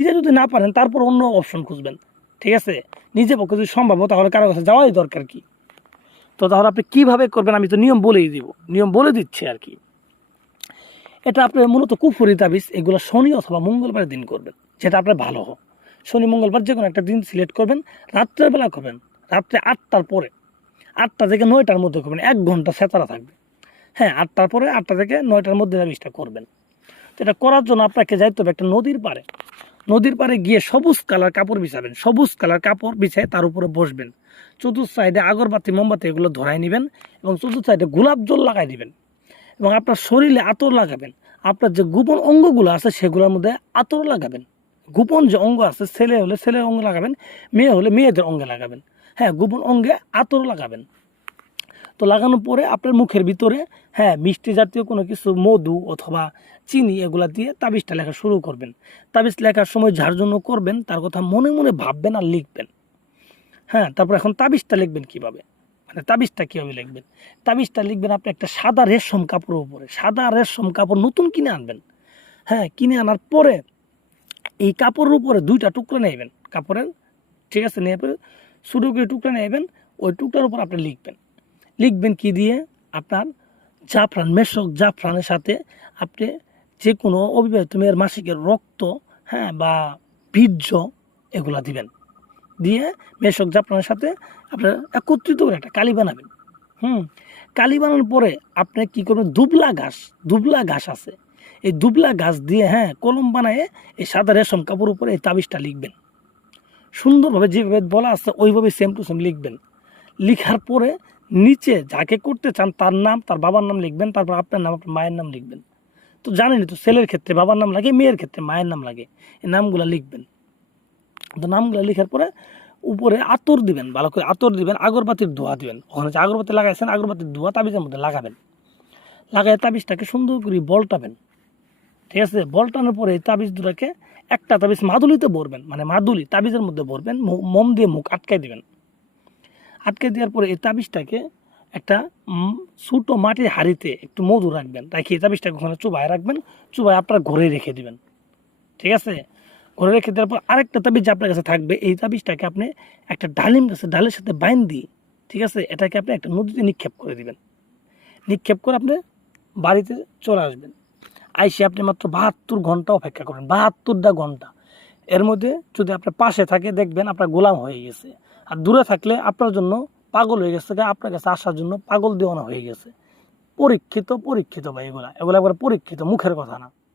নিজে যদি না পারেন তারপর অন্য অপশন খুঁজবেন, ঠিক আছে? নিজে পক্ষে যদি সম্ভব হয় তাহলে কারো কাছে যাওয়াই দরকার কি? তো তাহলে আপনি কীভাবে করবেন আমি তো নিয়ম বলেই দিব, নিয়ম বলে দিচ্ছি আর কি। এটা আপনি মূলত কুফুরি তাবিজ এগুলো শনি অথবা মঙ্গলবারের দিন করবেন, যেটা আপনার ভালো হোক। শনি মঙ্গলবার যে কোনো একটা দিন সিলেক্ট করবেন, রাত্রের বেলা করবেন, রাত্রে 8টার পরে, 8টা থেকে 9টার মধ্যে করবেন, 1 ঘন্টা সেতারা থাকবে। হ্যাঁ, 8টার পরে 8টা থেকে 9টার মধ্যে তাবিজটা করবেন। তো এটা করার জন্য আপনাকে যাইতে হবে একটা নদীর পাড়ে। নদীর পাড়ে গিয়ে সবুজ কালার কাপড় বিছাবেন, সবুজ কালার কাপড় বিছায় তার উপরে বসবেন। চতুর্থ সাইডে আগরবাতি মোমবাতি এগুলো ধরাই নেবেন এবং চতুর্থ সাইডে গোলাপ জল লাগাই দিবেন এবং আপনার শরীরে আতর লাগাবেন। আপনার যে গোপন অঙ্গগুলো আছে সেগুলোর মধ্যে আতর লাগাবেন। গোপন যে অঙ্গ আছে, ছেলে হলে ছেলের অঙ্গে লাগাবেন, মেয়ে হলে মেয়েদের অঙ্গে লাগাবেন। হ্যাঁ, গোপন অঙ্গে আতর লাগাবেন। তো লাগানোর পরে আপনার মুখের ভিতরে মিষ্টি জাতীয় কোনো কিছু, মধু অথবা চিনি এগুলা দিয়ে তাবিজটা লেখা শুরু করবেন। তাবিজ লেখার সময় যার জন্য করবেন তার কথা মনে মনে ভাববেন আর লিখবেন। তারপর এখন তাবিজটা লিখবেন কীভাবে, মানে তাবিজটা কীভাবে লিখবেন? তাবিজটা লিখবেন আপনি একটা সাদা রেশম কাপড়ের উপরে। সাদা রেশম কাপড় নতুন কিনে আনবেন। কিনে আনার পরে এই কাপড়ের উপরে 2টা টুকরা নেবেন কাপড়ের, ঠিক আছে? নিয়ে পরে ছোটো করে টুকরা নেবেন, ওই টুকরার উপর আপনি লিখবেন কি দিয়ে? আপনার জাফরান, মেশক জাফরানের সাথে আপনি যে কোনো অবিবাহিত মেয়ের মাসিকের রক্ত বা বীর্য এগুলা দিবেন। দিয়ে মেশক জাফরানের সাথে আপনার একত্রিত করে একটা কালি বানাবেন। কালি বানানোর পরে আপনি কী করবেন? দুবলা ঘাস আছে, এই দুবলা ঘাস দিয়ে কলম বানায় এই সাদা রেশম কাপড় উপরে এই তাবিজটা লিখবেন। সুন্দরভাবে যেভাবে বলা আছে ওইভাবে সেম টু সেম লিখবেন। লিখার পরে নিচে যাকে করতে চান তার নাম, তার বাবার নাম লিখবেন, তারপর আপনার নাম, আপনার মায়ের নাম লিখবেন। তো জানেনই তো, ছেলের ক্ষেত্রে বাবার নাম লাগে, মেয়ের ক্ষেত্রে মায়ের নাম লাগে। এই নামগুলো লিখবেন। তো নামগুলো লিখার পরে উপরে আতর দিবেন, ভালো করে আতর দিবেন, আগরবাতির ধোঁয়া দিবেন। ওখানে যে আগরবাতি লাগাইছেন আগরবাতির ধোঁয়া তাবিজের মধ্যে লাগাবেন। লাগাই তাবিজটাকে সুন্দর করে বলটাবেন, ঠিক আছে? বলটানোর পরে এই তাবিজ দুটাকে একটা তাবিজ মাদুলিতে ভরবেন, মানে মাদুলি তাবিজের মধ্যে ভরবেন, মোম দিয়ে মুখ আটকাই দিবেন। আটকে দেওয়ার পরে এই তাবিজটাকে একটা ছোটো মাটির হাঁড়িতে একটু মধু রাখবেন, রাখিয়ে তাবিজটাকে ওখানে চুবায় রাখবেন, চুবায় আপনার ঘরে রেখে দিবেন, ঠিক আছে? ঘরে রেখে দেওয়ার পর আরেকটা তাবিজ আপনার কাছে থাকবে। এই তাবিজটাকে আপনি একটা ডালিম গাছে ডালের সাথে দিয়ে, ঠিক আছে, এটাকে আপনি একটা নদীতে নিক্ষেপ করে দিবেন। নিক্ষেপ করে আপনি বাড়িতে চলে আসবেন। আইসে আপনি মাত্র 72 ঘন্টা অপেক্ষা করেন, 72টা ঘন্টা। এর মধ্যে যদি আপনার পাশে থাকে দেখবেন আপনার গোলাম হয়ে গেছে, আর দূরে থাকলে আপনার জন্য পাগল হয়ে গেছে, আপনার কাছে আসার জন্য পাগল দেওয়ানো হয়ে গেছে। পরীক্ষিত ভাই, এগুলা একবার পরীক্ষিত, মুখের কথা না।